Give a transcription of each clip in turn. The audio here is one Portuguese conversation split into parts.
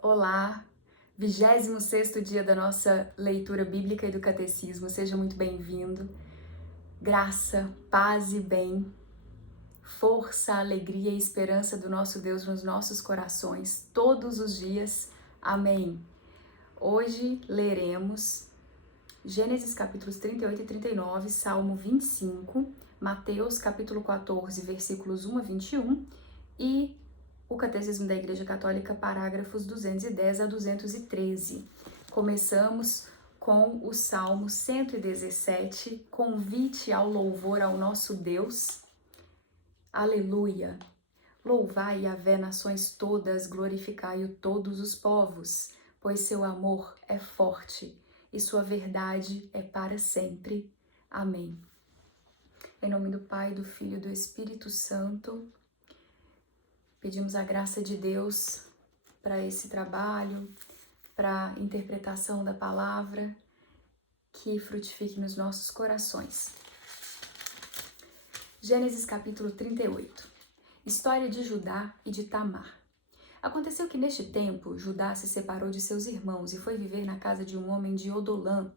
Olá, 26º dia da nossa leitura bíblica e do catecismo. Seja muito bem-vindo. Graça, paz e bem, força, alegria e esperança do nosso Deus nos nossos corações, todos os dias. Amém. Hoje leremos Gênesis capítulos 38 e 39, Salmo 25, Mateus capítulo 14, versículos 1 a 21 e o Catecismo da Igreja Católica, parágrafos 210 a 213. Começamos com o Salmo 117, convite ao louvor ao nosso Deus. Aleluia! Louvai Yahvé, nações todas, glorificai-o todos os povos, pois seu amor é forte e sua verdade é para sempre. Amém. Em nome do Pai, do Filho e do Espírito Santo, pedimos a graça de Deus para esse trabalho, para a interpretação da palavra, que frutifique nos nossos corações. Gênesis capítulo 38. História de Judá e de Tamar. Aconteceu que neste tempo Judá se separou de seus irmãos e foi viver na casa de um homem de Odolã,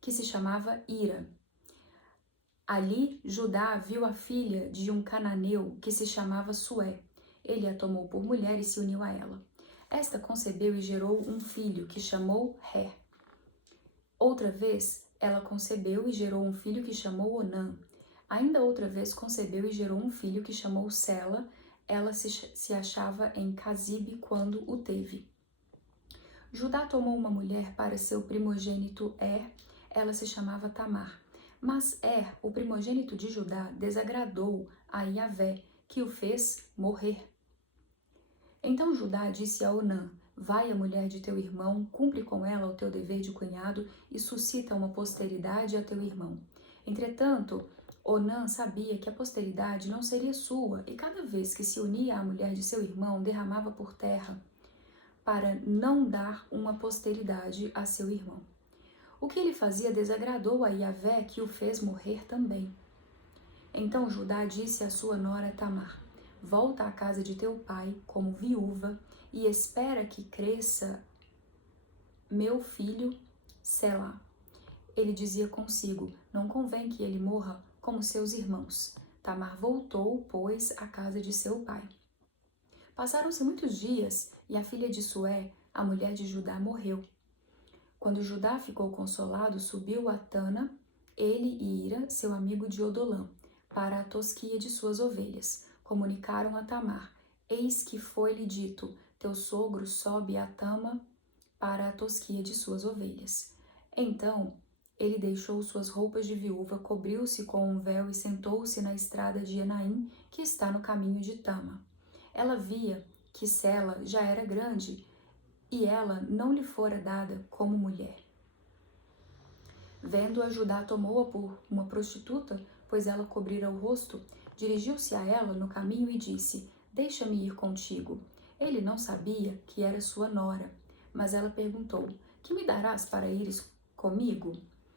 que se chamava Ira. Ali Judá viu a filha de um cananeu que se chamava Sué. Ele a tomou por mulher e se uniu a ela. Esta concebeu e gerou um filho, que chamou Ré. Outra vez, ela concebeu e gerou um filho que chamou Onã. Ainda outra vez concebeu e gerou um filho que chamou Sela. Ela se achava em Casibe quando o teve. Judá tomou uma mulher para seu primogênito ela se chamava Tamar. Mas o primogênito de Judá, desagradou a Yahvé, que o fez morrer. Então Judá disse a Onã: vai a mulher de teu irmão, cumpre com ela o teu dever de cunhado e suscita uma posteridade a teu irmão. Entretanto, Onã sabia que a posteridade não seria sua, e cada vez que se unia à mulher de seu irmão, derramava por terra, para não dar uma posteridade a seu irmão. O que ele fazia desagradou a Yahvé, que o fez morrer também. Então Judá disse à sua nora Tamar: volta à casa de teu pai como viúva e espera que cresça meu filho Selá. Ele dizia consigo: não convém que ele morra como seus irmãos. Tamar voltou, pois, à casa de seu pai. Passaram-se muitos dias e a filha de Sué, a mulher de Judá, morreu. Quando Judá ficou consolado, subiu a Tana, ele e Ira, seu amigo de Odolã, para a tosquia de suas ovelhas. Comunicaram a Tamar: eis que foi-lhe dito, teu sogro sobe a Tama para a tosquia de suas ovelhas. Então ele deixou suas roupas de viúva, cobriu-se com um véu e sentou-se na estrada de Enaim, que está no caminho de Tama. Ela via que Sela já era grande e ela não lhe fora dada como mulher. Vendo-a, Judá tomou-a por uma prostituta, pois ela cobrira o rosto, dirigiu-se a ela no caminho e disse: deixa-me ir contigo. Ele não sabia que era sua nora, mas ela perguntou: que me darás para ires comigo?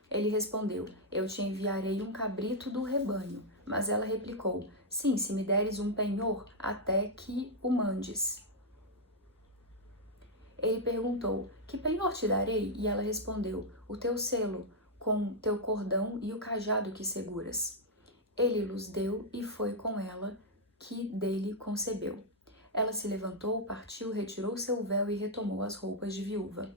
Ele respondeu: eu te enviarei um cabrito do rebanho. Mas ela replicou: sim, se me deres um penhor, até que o mandes. Ele perguntou: que penhor te darei? E ela respondeu: o teu selo, com teu cordão e o cajado que seguras. Ele lhes deu e foi com ela, que dele concebeu. Ela se levantou, partiu, retirou seu véu e retomou as roupas de viúva.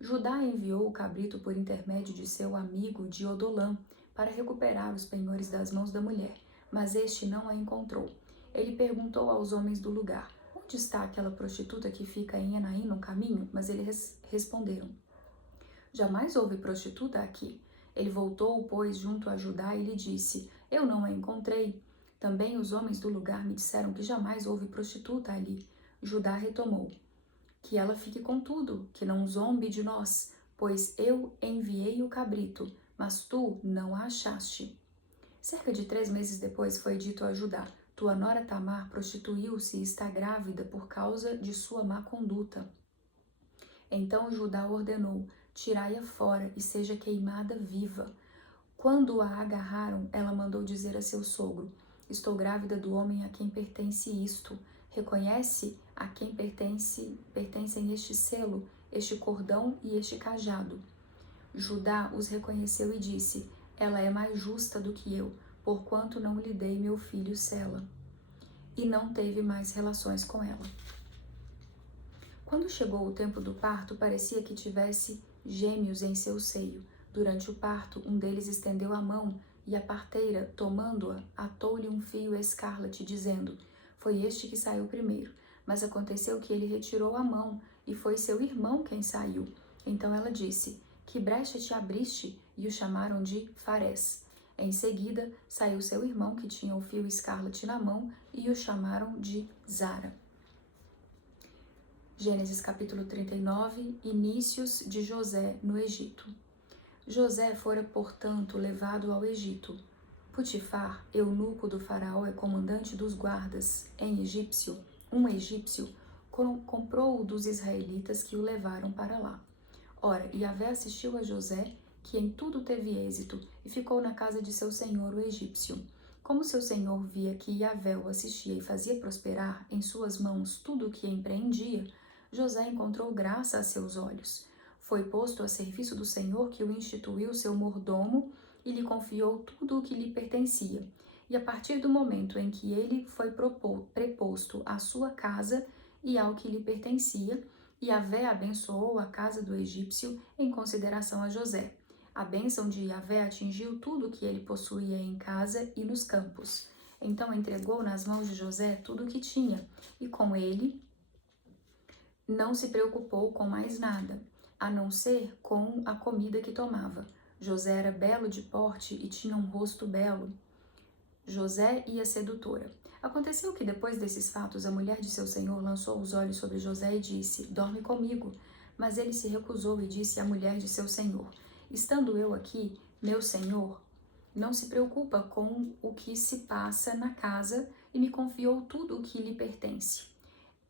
Judá enviou o cabrito por intermédio de seu amigo de Odolã para recuperar os penhores das mãos da mulher, mas este não a encontrou. Ele perguntou aos homens do lugar: onde está aquela prostituta que fica em Enaim no caminho? Mas eles responderam: jamais houve prostituta aqui. Ele voltou, pois, junto a Judá e lhe disse: eu não a encontrei. Também os homens do lugar me disseram que jamais houve prostituta ali. Judá retomou: que ela fique com tudo, que não zombe de nós, pois eu enviei o cabrito, mas tu não a achaste. Cerca de 3 meses depois foi dito a Judá: tua nora Tamar prostituiu-se e está grávida por causa de sua má conduta. Então Judá ordenou: tirai-a fora e seja queimada viva. Quando a agarraram, ela mandou dizer a seu sogro: estou grávida do homem a quem pertence isto. Reconhece a quem pertencem este selo, este cordão e este cajado. Judá os reconheceu e disse: ela é mais justa do que eu, porquanto não lhe dei meu filho Sela. E não teve mais relações com ela. Quando chegou o tempo do parto, parecia que tivesse gêmeos em seu seio. Durante o parto, um deles estendeu a mão e a parteira, tomando-a, atou-lhe um fio escarlate, dizendo: foi este que saiu primeiro. Mas aconteceu que ele retirou a mão e foi seu irmão quem saiu. Então ela disse: que brecha te abriste? E o chamaram de Farés. Em seguida, saiu seu irmão que tinha o fio escarlate na mão e o chamaram de Zara. Gênesis capítulo 39, inícios de José no Egito. José fora, portanto, levado ao Egito. Putifar, eunuco do faraó e comandante dos guardas, um egípcio, comprou-o dos israelitas que o levaram para lá. Ora, Yahvé assistiu a José, que em tudo teve êxito, e ficou na casa de seu senhor, o egípcio. Como seu senhor via que Yahvé o assistia e fazia prosperar em suas mãos tudo o que empreendia, José encontrou graça a seus olhos. Foi posto a serviço do Senhor, que o instituiu seu mordomo e lhe confiou tudo o que lhe pertencia. E a partir do momento em que ele foi preposto à sua casa e ao que lhe pertencia, Yahvé abençoou a casa do egípcio em consideração a José. A bênção de Yahvé atingiu tudo o que ele possuía em casa e nos campos. Então entregou nas mãos de José tudo o que tinha, e com ele não se preocupou com mais nada, a não ser com a comida que tomava. José era belo de porte e tinha um rosto belo. José e a sedutora. Aconteceu que depois desses fatos a mulher de seu senhor lançou os olhos sobre José e disse: dorme comigo. Mas ele se recusou e disse à mulher de seu senhor: estando eu aqui, meu senhor não se preocupa com o que se passa na casa e me confiou tudo o que lhe pertence.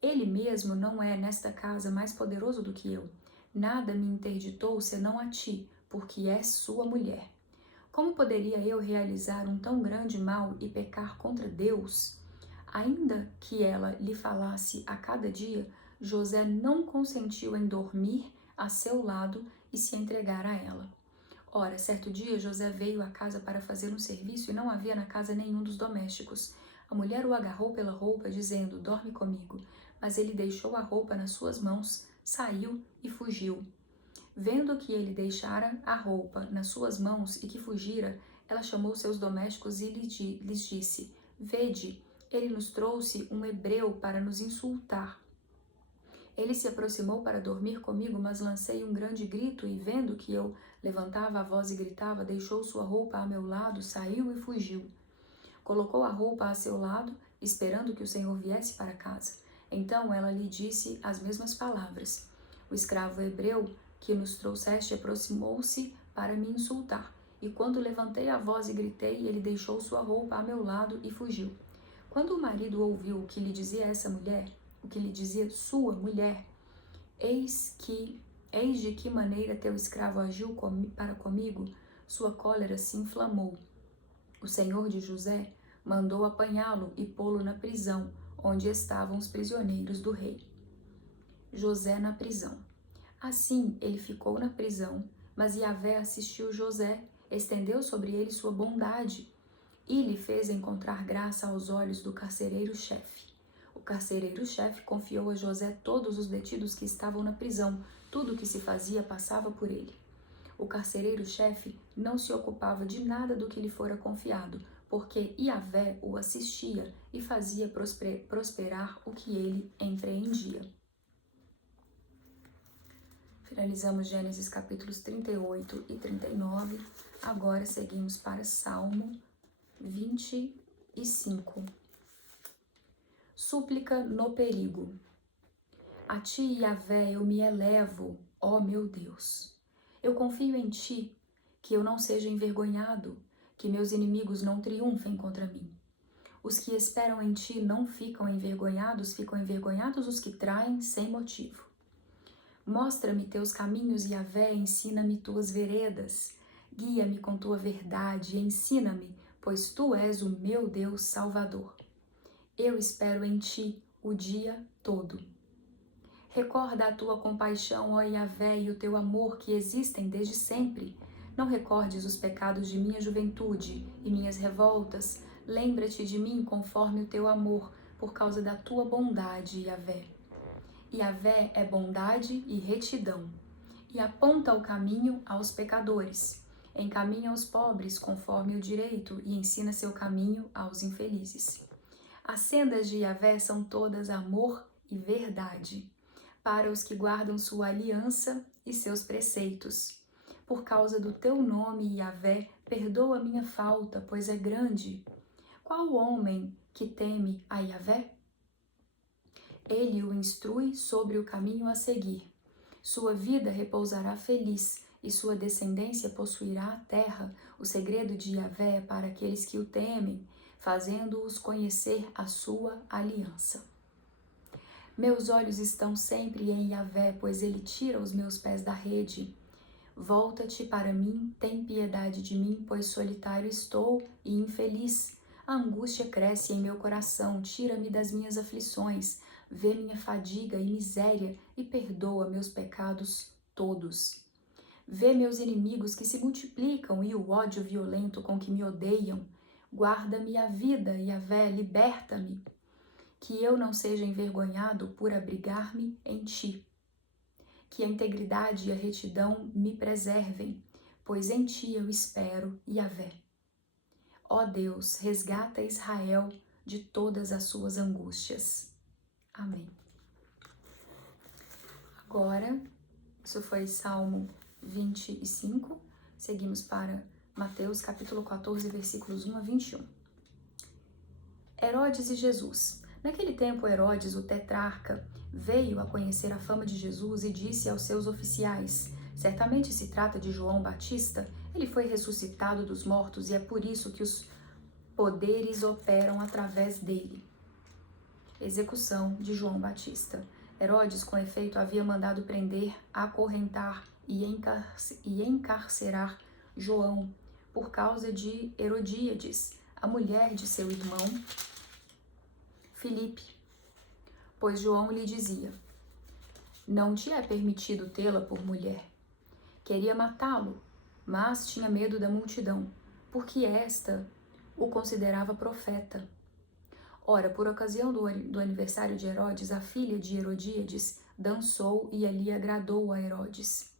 Ele mesmo não é nesta casa mais poderoso do que eu. Nada me interditou senão a ti, porque és sua mulher. Como poderia eu realizar um tão grande mal e pecar contra Deus? Ainda que ela lhe falasse a cada dia, José não consentiu em dormir a seu lado e se entregar a ela. Ora, certo dia José veio à casa para fazer um serviço e não havia na casa nenhum dos domésticos. A mulher o agarrou pela roupa, dizendo: dorme comigo. Mas ele deixou a roupa nas suas mãos, saiu e fugiu. Vendo que ele deixara a roupa nas suas mãos e que fugira, ela chamou seus domésticos e lhes disse: vede, ele nos trouxe um hebreu para nos insultar. Ele se aproximou para dormir comigo, mas lancei um grande grito e, vendo que eu levantava a voz e gritava, deixou sua roupa a meu lado, saiu e fugiu. Colocou a roupa a seu lado, esperando que o Senhor viesse para casa. Então ela lhe disse as mesmas palavras. O escravo hebreu que nos trouxeste aproximou-se para me insultar. E quando levantei a voz e gritei, ele deixou sua roupa a meu lado e fugiu. Quando o marido ouviu o que lhe dizia essa mulher, o que lhe dizia sua mulher, eis de que maneira teu escravo agiu para comigo, sua cólera se inflamou. O senhor de José mandou apanhá-lo e pô-lo na prisão, onde estavam os prisioneiros do rei. José na prisão. Assim ele ficou na prisão, mas Yahvé assistiu José, estendeu sobre ele sua bondade e lhe fez encontrar graça aos olhos do carcereiro-chefe. O carcereiro-chefe confiou a José todos os detidos que estavam na prisão, tudo o que se fazia passava por ele. O carcereiro-chefe não se ocupava de nada do que lhe fora confiado, porque Yahvé o assistia e fazia prosperar o que ele empreendia. Finalizamos Gênesis capítulos 38 e 39. Agora seguimos para Salmo 25. Súplica no perigo. A ti, Yahvé, eu me elevo, ó meu Deus. Eu confio em ti, que eu não seja envergonhado, que meus inimigos não triunfem contra mim. Os que esperam em ti não ficam envergonhados os que traem sem motivo. Mostra-me teus caminhos, Yahvé, ensina-me tuas veredas. Guia-me com tua verdade, ensina-me, pois tu és o meu Deus Salvador. Eu espero em ti, o dia todo. Recorda a tua compaixão, ó Yahvé, e o teu amor que existem desde sempre. Não recordes os pecados de minha juventude e minhas revoltas. Lembra-te de mim conforme o teu amor, por causa da tua bondade, Yahvé. Yahvé é bondade e retidão, e aponta o caminho aos pecadores. Encaminha os pobres conforme o direito e ensina seu caminho aos infelizes. As sendas de Yahvé são todas amor e verdade, para os que guardam sua aliança e seus preceitos. Por causa do teu nome, Yahvé, perdoa minha falta, pois é grande. Qual o homem que teme a Yahvé? Ele o instrui sobre o caminho a seguir. Sua vida repousará feliz e sua descendência possuirá a terra. O segredo de Yahvé é para aqueles que o temem, fazendo-os conhecer a sua aliança. Meus olhos estão sempre em Yahvé, pois ele tira os meus pés da rede. Volta-te para mim, tem piedade de mim, pois solitário estou e infeliz. A angústia cresce em meu coração, tira-me das minhas aflições, vê minha fadiga e miséria e perdoa meus pecados todos. Vê meus inimigos que se multiplicam e o ódio violento com que me odeiam. Guarda-me a vida, Yahvé, liberta-me, que eu não seja envergonhado por abrigar-me em ti. Que a integridade e a retidão me preservem, pois em ti eu espero, Yahvé. Ó Deus, resgata Israel de todas as suas angústias. Amém. Agora, isso foi Salmo 25, seguimos para Mateus capítulo 14, versículos 1 a 21. Herodes e Jesus. Naquele tempo, Herodes, o tetrarca, veio a conhecer a fama de Jesus e disse aos seus oficiais: certamente se trata de João Batista, ele foi ressuscitado dos mortos e é por isso que os poderes operam através dele. Execução de João Batista. Herodes, com efeito, havia mandado prender, acorrentar e encarcerar João por causa de Herodíades, a mulher de seu irmão Filipe, pois João lhe dizia: não te é permitido tê-la por mulher. Queria matá-lo, mas tinha medo da multidão, porque esta o considerava profeta. Ora, por ocasião do aniversário de Herodes, a filha de Herodíades dançou e ali agradou a Herodes.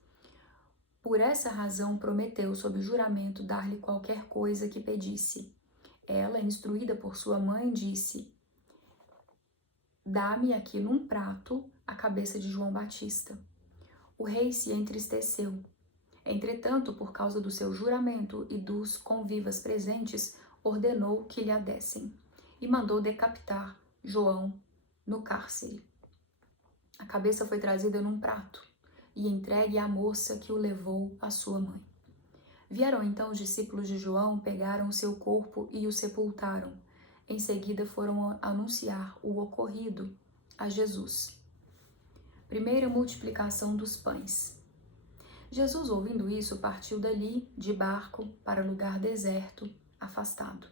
Por essa razão prometeu sob juramento dar-lhe qualquer coisa que pedisse. Ela, instruída por sua mãe, disse: dá-me aqui num prato a cabeça de João Batista. O rei se entristeceu. Entretanto, por causa do seu juramento e dos convivas presentes, ordenou que lhe a dessem e mandou decapitar João no cárcere. A cabeça foi trazida num prato e entregue à moça que o levou à sua mãe. Vieram então os discípulos de João, pegaram o seu corpo e o sepultaram. Em seguida foram anunciar o ocorrido a Jesus. Primeira multiplicação dos pães. Jesus, ouvindo isso, partiu dali de barco para lugar deserto, afastado.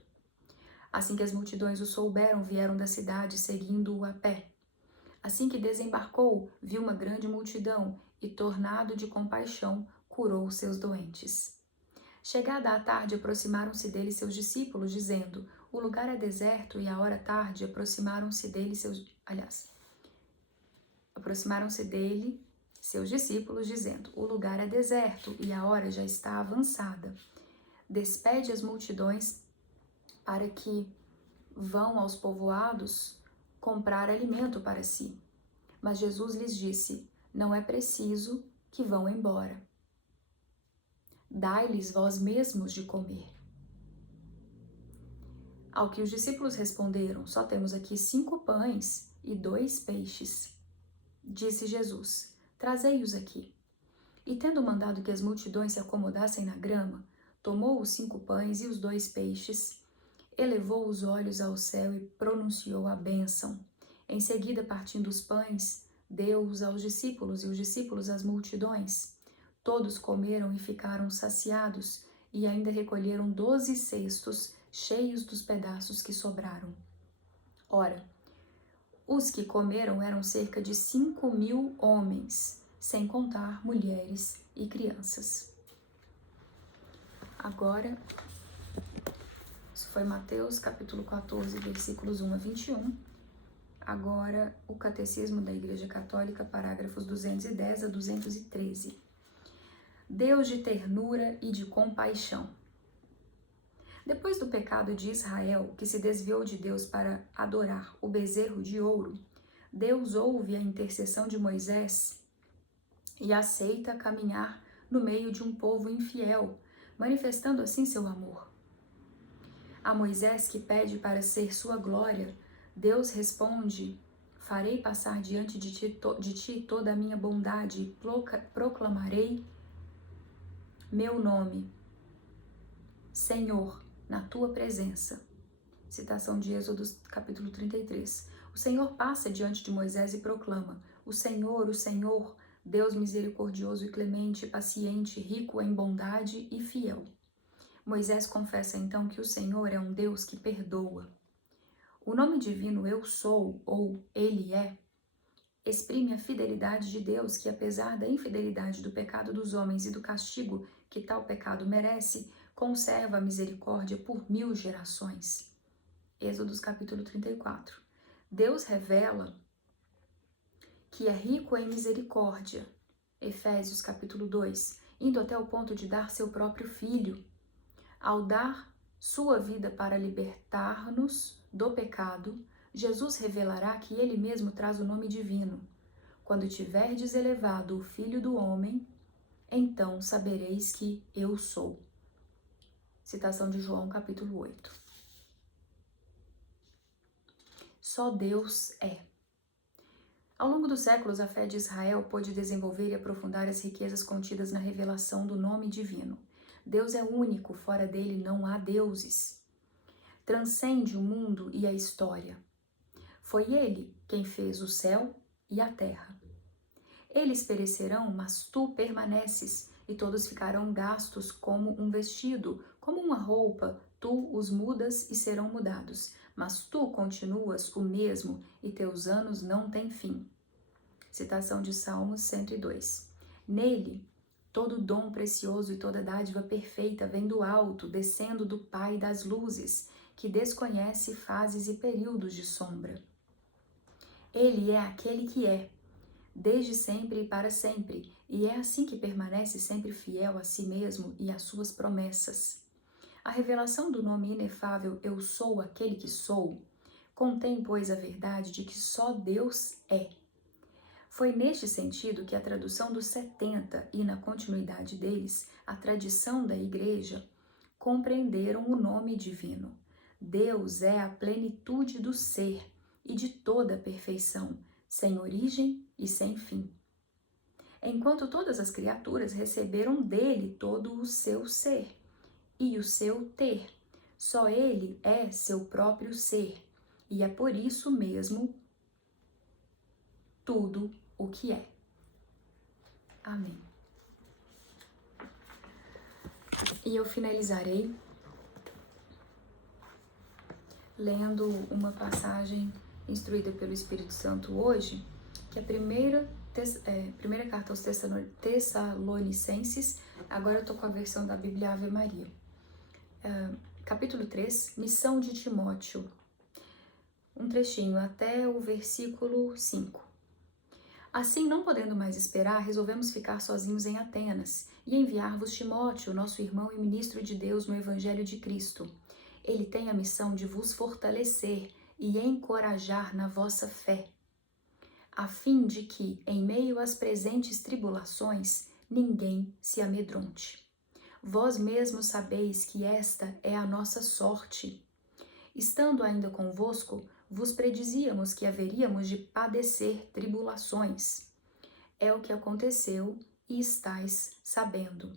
Assim que as multidões o souberam, vieram da cidade seguindo-o a pé. Assim que desembarcou, viu uma grande multidão e, tornado de compaixão, curou seus doentes. Chegada a tarde, aproximaram-se dele seus discípulos, dizendo: o lugar é deserto e a hora tarde. Aproximaram-se dele seus discípulos, dizendo: o lugar é deserto e a hora já está avançada. Despede as multidões para que vão aos povoados comprar alimento para si. Mas Jesus lhes disse: não é preciso que vão embora. Dai-lhes vós mesmos de comer. Ao que os discípulos responderam: só temos aqui 5 pães e 2 peixes. Disse Jesus: trazei-os aqui. E tendo mandado que as multidões se acomodassem na grama, tomou os 5 pães e os 2 peixes, elevou os olhos ao céu e pronunciou a bênção. Em seguida, partindo os pães, deu-os aos discípulos e os discípulos às multidões. Todos comeram e ficaram saciados, e ainda recolheram 12 cestos cheios dos pedaços que sobraram. Ora, Os que comeram eram cerca de 5.000 homens, sem contar mulheres e crianças. Agora, isso foi Mateus capítulo 14, versículos 1 a 21. Agora, o Catecismo da Igreja Católica, parágrafos 210 a 213. Deus de ternura e de compaixão. Depois do pecado de Israel, que se desviou de Deus para adorar o bezerro de ouro, Deus ouve a intercessão de Moisés e aceita caminhar no meio de um povo infiel, manifestando assim seu amor. A Moisés, que pede para ser sua glória, Deus responde: farei passar diante de ti toda a minha bondade e proclamarei meu nome, Senhor, na tua presença. Citação de Êxodo capítulo 33. O Senhor passa diante de Moisés e proclama: o Senhor, Deus misericordioso e clemente, paciente, rico em bondade e fiel. Moisés confessa então que o Senhor é um Deus que perdoa. O nome divino Eu Sou, ou Ele É, exprime a fidelidade de Deus que, apesar da infidelidade do pecado dos homens e do castigo que tal pecado merece, conserva a misericórdia por 1000 gerações. Êxodo capítulo 34. Deus revela que é rico em misericórdia. Efésios capítulo 2, indo até o ponto de dar seu próprio filho. Ao dar sua vida para libertar-nos do pecado, Jesus revelará que ele mesmo traz o nome divino. Quando tiverdes elevado o Filho do Homem, então sabereis que eu sou. Citação de João capítulo 8. Só Deus é. Ao longo dos séculos, a fé de Israel pôde desenvolver e aprofundar as riquezas contidas na revelação do nome divino. Deus é único, fora dele não há deuses. Transcende o mundo e a história. Foi ele quem fez o céu e a terra. Eles perecerão, mas tu permaneces, e todos ficarão gastos como um vestido, como uma roupa, tu os mudas e serão mudados, mas tu continuas o mesmo, e teus anos não têm fim. Citação de Salmos 102. Nele, todo dom precioso e toda dádiva perfeita vem do alto, descendo do Pai das luzes, que desconhece fases e períodos de sombra. Ele é aquele que é, desde sempre e para sempre, e é assim que permanece sempre fiel a si mesmo e às suas promessas. A revelação do nome inefável Eu Sou aquele que sou, contém, pois, a verdade de que só Deus é. Foi neste sentido que a tradução dos 70 e, na continuidade deles, a tradição da Igreja, compreenderam o nome divino. Deus é a plenitude do ser e de toda a perfeição, sem origem e sem fim. Enquanto todas as criaturas receberam dele todo o seu ser e o seu ter, só ele é seu próprio ser, e é por isso mesmo tudo o que é. Amém. E eu finalizarei lendo uma passagem instruída pelo Espírito Santo hoje, que é a primeira carta aos Tessalonicenses. Agora eu tô com a versão da Bíblia Ave Maria. Capítulo 3, Missão de Timóteo. Um trechinho até o versículo 5. Assim, não podendo mais esperar, resolvemos ficar sozinhos em Atenas e enviar-vos Timóteo, nosso irmão e ministro de Deus no Evangelho de Cristo. Ele tem a missão de vos fortalecer e encorajar na vossa fé, a fim de que, em meio às presentes tribulações, ninguém se amedronte. Vós mesmos sabeis que esta é a nossa sorte. Estando ainda convosco, vos predizíamos que haveríamos de padecer tribulações. É o que aconteceu e estais sabendo.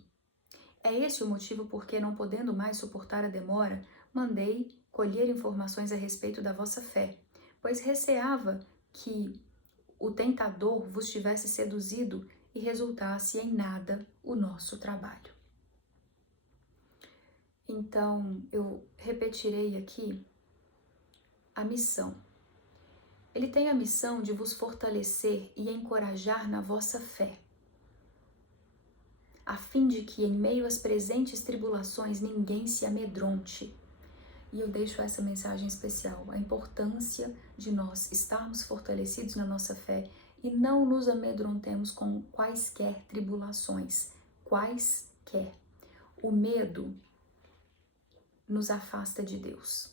É este o motivo por que, não podendo mais suportar a demora, mandei colher informações a respeito da vossa fé, pois receava que o tentador vos tivesse seduzido e resultasse em nada o nosso trabalho. Então, eu repetirei aqui a missão. Ele tem a missão de vos fortalecer e encorajar na vossa fé, a fim de que em meio às presentes tribulações ninguém se amedronte. E eu deixo essa mensagem especial, a importância de nós estarmos fortalecidos na nossa fé e não nos amedrontemos com quaisquer tribulações, quaisquer. O medo nos afasta de Deus.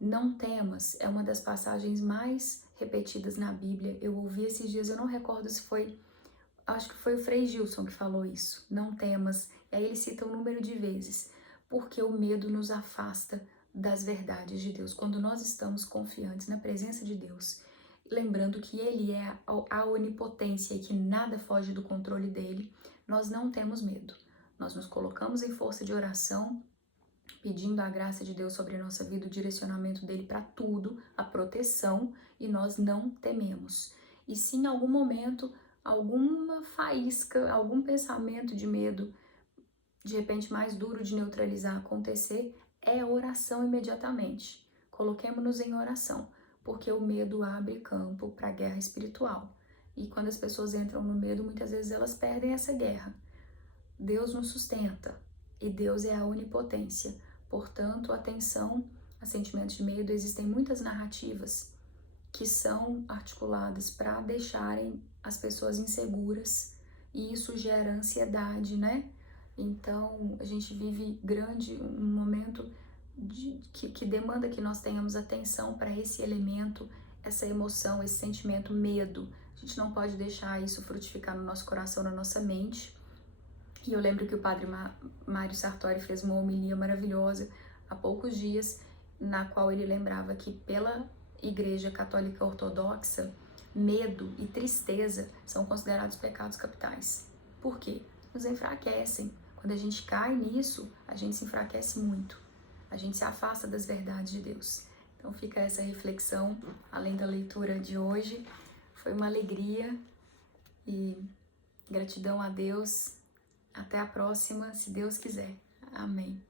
Não temas é uma das passagens mais repetidas na Bíblia. Eu ouvi esses dias, eu não recordo se foi, acho que foi o Frei Gilson que falou isso. Não temas, aí ele cita um número de vezes, porque o medo nos afasta das verdades de Deus. Quando nós estamos confiantes na presença de Deus, lembrando que Ele é a onipotência e que nada foge do controle dele, nós não temos medo. Nós nos colocamos em força de oração, pedindo a graça de Deus sobre a nossa vida, o direcionamento dele para tudo, a proteção, e nós não tememos. E se em algum momento, alguma faísca, algum pensamento de medo, de repente mais duro de neutralizar acontecer, é a oração imediatamente. Coloquemo-nos em oração, porque o medo abre campo para a guerra espiritual. E quando as pessoas entram no medo, muitas vezes elas perdem essa guerra. Deus nos sustenta e Deus é a onipotência. Portanto, atenção a sentimentos de medo. Existem muitas narrativas que são articuladas para deixarem as pessoas inseguras e isso gera ansiedade, né? Então, a gente vive um momento que demanda que nós tenhamos atenção para esse elemento, essa emoção, esse sentimento, medo. A gente não pode deixar isso frutificar no nosso coração, na nossa mente. E eu lembro que o padre Mário Sartori fez uma homilia maravilhosa há poucos dias, na qual ele lembrava que pela Igreja Católica Ortodoxa, medo e tristeza são considerados pecados capitais. Por quê? Nos enfraquecem. Quando a gente cai nisso, a gente se enfraquece muito. A gente se afasta das verdades de Deus. Então fica essa reflexão, além da leitura de hoje. Foi uma alegria e gratidão a Deus. Até a próxima, se Deus quiser. Amém.